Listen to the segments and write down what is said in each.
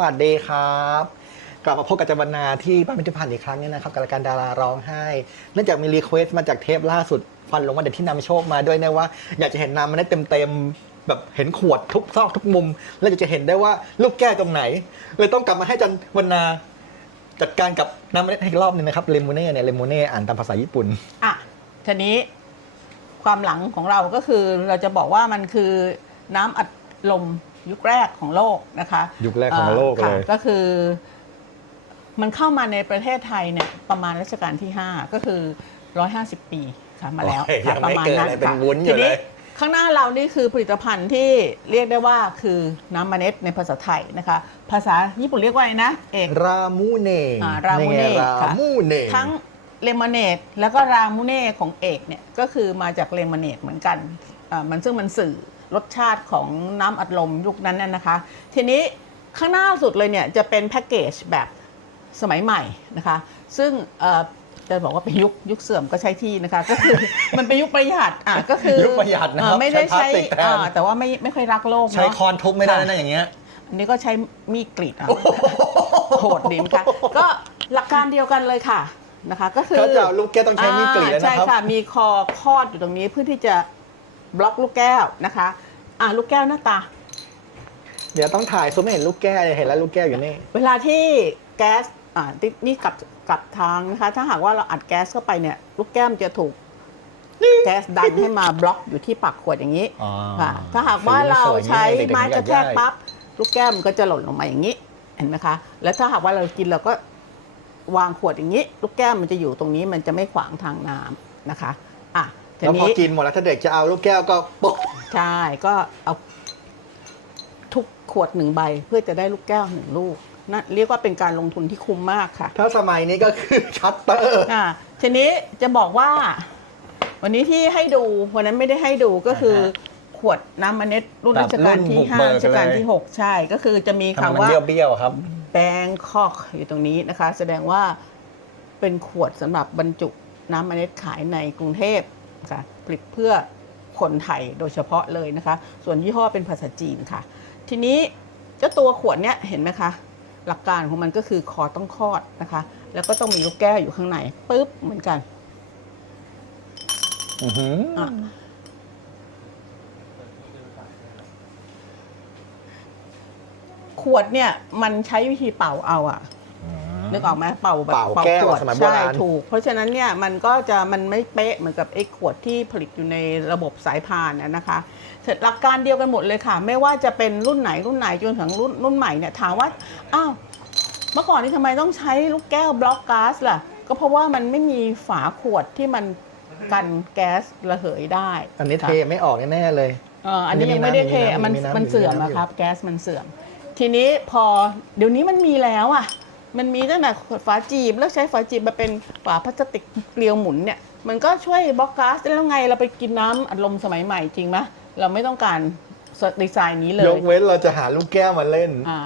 วัสดีครับ กลับมาพบกับจันบรรณาที่บ้านพิพิธภัณฑ์อีกครั้งนึงนะครับกับรายการดาราร้องไห้ เนื่องจากมีรีเควสต์มาจากเทปล่าสุดฟันลงมาเด็ดที่นำโชคมาด้วยนะว่า อยากจะเห็นน้ำมันได้เต็มๆแบบเห็นขวดทุกซอกทุกมุม แล้วจะเห็นได้ว่าลูกแก้วตรงไหนเลยต้องกลับมาให้จันบรรณาจัดการกับน้ำมันให้อีกรอบนึงนะครับเลมอนเน่เนี่ยเลมอนเน่อ่านตามภาษาญี่ปุ่นอะทีนี้ความหลังของเราก็คือเราจะบอกว่ามันคือน้ำอัดลม ยุคแรกของโลกนะคะยุคแรกของโลกค่ะเลย ก็คือมันเข้ามาในประเทศไทยเนี่ยประมาณรัชกาลที่ 5 ก็คือ 150 ปีค่ะมาแล้วโอ้ยค่ะยังประไม่มาณเกินนั้นเลยเป็นค่ะวุ้นอยู่ทีนี้เลยข้างหน้าเรานี่คือผลิตภัณฑ์ที่เรียกได้ว่าคือน้ำมันเน็ตในภาษาไทยนะคะ ภาษาญี่ปุ่นเรียกว่าอะไรนะ เอกรามูเน่อ่ารามูเน่ไงราค่ะมูเน่ทั้งเลมอนเนดแล้วก็รามูเน่ของเอกเนี่ยก็คือมาจากเลมอนเนดเหมือนกันอ่ามันซึ่งมันสื่อ รสชาติของน้ำอัดลมยุคนั้นน่ะนะคะ ทีนี้ข้างหน้าสุดเลยเนี่ยจะเป็นแพ็กเกจแบบสมัยใหม่นะคะ ซึ่งเอ่อจะบอกว่าเป็นยุคยุคเสื่อมก็ใช้ที่นะคะ ก็คือมันเป็นยุคประหยัดอะก็คือยุคประหยัดนะครับอ่าไม่ได้ใช้ใช้พลาสติกแทนอ่าแต่ว่าไม่ไม่ค่อยรักโลกใช้เนาะคอนทุบไม่ได้ค่ะนะอย่างเงี้ยอันนี้ก็ใช้มีดกรีดเอาโหดดีนะคะก็หลักการเดียวกันเลยค่ะนะคะ ก็คือถ้าจะเอาลูกแก้วต้องใช้มีดกรีดแล้วอ่าใช่นะครับค่ะมีคอคอดอยู่ตรงนี้เพื่อที่จะ บล็อกลูกแก้วนะคะ อ่าลูกแก้วหน้าตา เดี๋ยวต้องถ่ายซูมไม่เห็นลูกแก้วเห็นแล้วลูกแก้วอยู่นี่ เวลาที่แก๊สอ่านี่นี่กลับกลับทางนะคะ ถ้าหากว่าเราอัดแก๊สเข้าไปเนี่ย ลูกแก้วมันจะถูกแก๊สดันให้มาบล็อกอยู่ที่ปากขวดอย่างนี้อ๋อค่ะถ้าหากว่าเราใช้สีมันสวยอย่างนี้ไม้กระแทกเด็กๆอยากได้ปั๊บลูกแก้วมันก็จะหล่นลงมาอย่างนี้เห็นไหมคะ แล้วถ้าหากว่าเรากินเราก็วางขวดอย่างนี้ ลูกแก้วมันจะอยู่ตรงนี้มันจะไม่ขวางทางน้ำนะคะอะ ทีแล้วพอนี้กินหมดแล้วถ้าเด็กจะเอาลูกแก้วก็ปุ๊บใช่ก็เอาทุกขวดหนึ่งใบ เพื่อจะได้ลูกแก้วหนึ่งลูกนั่นเรียกว่าเป็นการลงทุนที่คุ้มมากค่ะถ้าสมัยนี้ก็คือชัตเตอร์ อ่าทีนี้จะบอกว่า วันนี้ที่ให้ดูวันนั้นไม่ได้ให้ดูก็คืออ่าฮะขวดน้ำมันเน็ตรุ่นแบบรัชกาลที่รุ่นบุกห้าเบิกรัชกาลเลยที่หกใช่ก็คือจะมีทำไมคำมันว่าเบี้ยวๆครับ แบงคอกอยู่ตรงนี้นะคะ แสดงว่าเป็นขวดสำหรับบรรจุน้ำมันเน็ตขายในกรุงเทพ ค่ะ ผลิตเพื่อคนไทยโดยเฉพาะเลยนะคะ ส่วนยี่ห้อเป็นภาษาจีนค่ะ ทีนี้เจ้าตัวขวดเนี้ยเห็นไหมคะหลักการของมันก็คือคอต้องคลอดนะคะ แล้วก็ต้องมีลูกแก้วอยู่ข้างในปุ๊บเหมือนกันอื้อหืออะขวดเนี่ยมันใช้วิธีเป่าเอาอะ นึกออกไหมเป่าแบบเป่าแก้วขวดสมัยโบใช่ราณถูก เพราะฉะนั้นเนี่ยมันก็จะมันไม่เป๊ะเหมือนกับไอ้ขวดที่ผลิตอยู่ในระบบสายพานน่ะนะคะเสร็จหลักการเดียวกันหมดเลยค่ะ ไม่ว่าจะเป็นรุ่นไหนรุ่นไหนจนถึงรุ่นรุ่นใหม่เนี่ยถามว่าอ้าวเมื่อก่อนนี่ทำไมต้องใช้ลูกแก้วบล็อกก๊าซล่ะ ก็เพราะว่ามันไม่มีฝาขวดที่มันกันแก๊สระเหยได้อันนี้เทค่ะไม่ออกแน่ๆเลย เอ่ออันนี้ยังไม่ได้เทมีน้ำมันมีน้ำมันมีน้ำเสื่อมมีน้ำอะครับ แก๊สมันเสื่อม ทีนี้พอเดี๋ยวนี้มันมีแล้วอะ มันมีตั้งแต่ฝาจีบแล้วใช้ฝาจีบมาเป็นฝาพลาสติกเกลียวหมุนเนี่ยมันก็ช่วยบล็อกก๊าซได้แล้วไงเราไปกินน้ำอัดลมสมัยใหม่จริงไหมเราไม่ต้องการดีไซน์นี้เลยยกเว้นเราจะหาลูกแก้วมาเล่น อ่า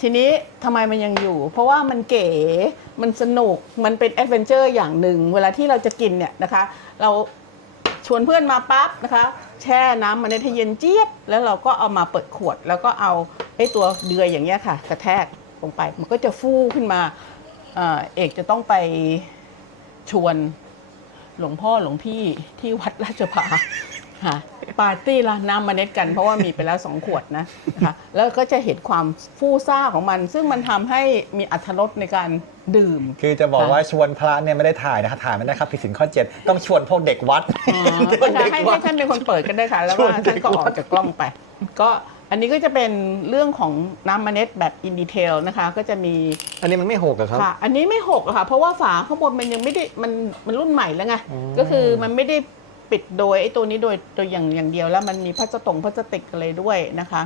ทีนี้ทำไมมันยังอยู่ เพราะว่ามันเก๋มันสนุกมันเป็นแอดเวนเจอร์อย่างหนึ่ง เวลาที่เราจะกินเนี่ยนะคะ เราชวนเพื่อนมาปั๊บนะคะ แช่น้ำมันในทเย็นเจี๊ยบ แล้วเราก็เอามาเปิดขวด แล้วก็เอาไอ้ตัวเดือยอย่างเงี้ยค่ะ กระแทก ลงไป มันก็จะฟูขึ้นมาเอ่อเอกจะต้องไปชวนหลวงพ่อหลวงพี่ที่วัดราชพาค่ะปาร์ตี้ละน้ำมาเน็ตกันเพราะว่ามีไปแล้วสองขวดนะนะคะแล้วก็จะเห็นความฟู่ซ่าของมัน ซึ่งมันทำให้มีอัตรสในการดื่ม คือจะบอกค่ะว่าชวนพระเนี่ยไม่ได้ถ่ายนะคะถ่ายไม่ได้ครับผิดศีลข้อเจ็ดต้องชวนพวกเด็กวัดอ๋อก็จะให้ให้ท่านเป็นคนเปิดกันได้ค่ะ แล้วชวว่านเด็ท่ากนก็ออกจากกล้องไป ก็ อันนี้ก็จะเป็นเรื่องของน้ำมันเน็ตแบบอินดีเทลนะคะ ก็จะมีอันนี้มันไม่หกเหรอครับ ค่ะ อันนี้ไม่หกอะค่ะ เพราะว่าฝาข้างบนมันยังไม่ได้มันมันรุ่นใหม่แล้วไงอืม ก็คือมันไม่ได้ปิดโดยไอ้ตัวนี้โดยโดยอย่างอย่างเดียวแล้วมันมีพลาสตงพลาสติกอะไรด้วยนะคะ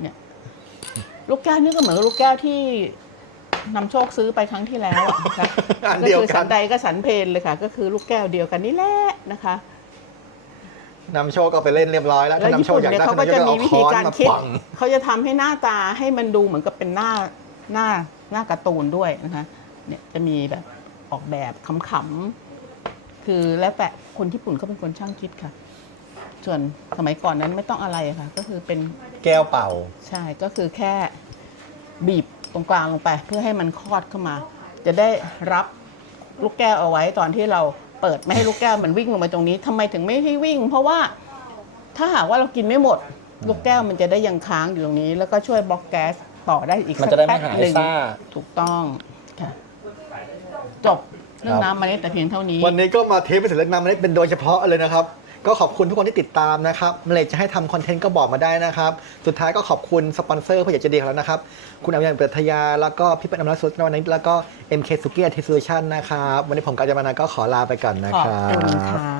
เนี่ยลูกแก้วนี่ก็เหมือนกับลูกแก้วที่นำโชคซื้อไปครั้งที่แล้วอะนะคะ อันก็เดียวคือกัสัน นใดก็สันเพนเลยค่ะ ก็คือลูกแก้วเดียวกันนี่แหละนะคะ นำโชคก็ไปเล่นเรียบร้อยแล้วแล้วถ้านำญี่โชคปุ่นอยากเนี่ยได้เขาก็จะมีวิธีการมคิดปังเขาจะทำให้หน้าตาให้มันดูเหมือนกับเป็นหน้าหน้าหน้าการ์ตูนด้วยนะคะเนี่ยจะมีแบบออกแบบขำๆคือแล้วแต่คนญี่ปุ่นเขาเป็นคนช่างคิดค่ะ ส่วนสมัยก่อนนั้นไม่ต้องอะไรค่ะ ก็คือเป็นแก้วเป่า ใช่ก็คือแค่บีบตรงกลางลงไป เพื่อให้มันคลอดเข้ามา จะได้รับลูกแก้วเอาไว้ตอนที่เรา เปิดไม่ให้ลูกแก้วมันวิ่งลงไปตรงนี้ทำไมถึงไม่ให้วิ่ง เพราะว่าถ้าหากว่าเรากินไม่หมด ลูกแก้วมันจะได้ยังค้างอยู่ตรงนี้ แล้วก็ช่วยบล็อกแก๊สต่อได้อีกมันสักจะได้ไม่แป๊บหายหนึ่งซ่า ถูกต้องค่ะจบเรื่องครับน้ำมันแต่เพียงเท่านี้ วันนี้ก็มาเทปไปถึงเรื่องน้ำมันเป็นโดยเฉพาะเลยนะครับ ก็ขอบคุณทุกคนที่ติดตามนะครับเมเลจะให้ทำคอนเทนต์ก็บอกมาได้นะครับ สุดท้ายก็ขอบคุณสปอนเซอร์ผู้ใหญ่ใจดีของเรานะครับ คุณอภิญญาเปิดทยา แล้วก็พี่เป็นอมรสุทธิ์นวันนี้แล้วก็ MK s u k i a t i s o l u t i o n นะครับ วันนี้ผมกาญจนาก็ขอลาไปก่อนนะขอบครัคุณบค่ะ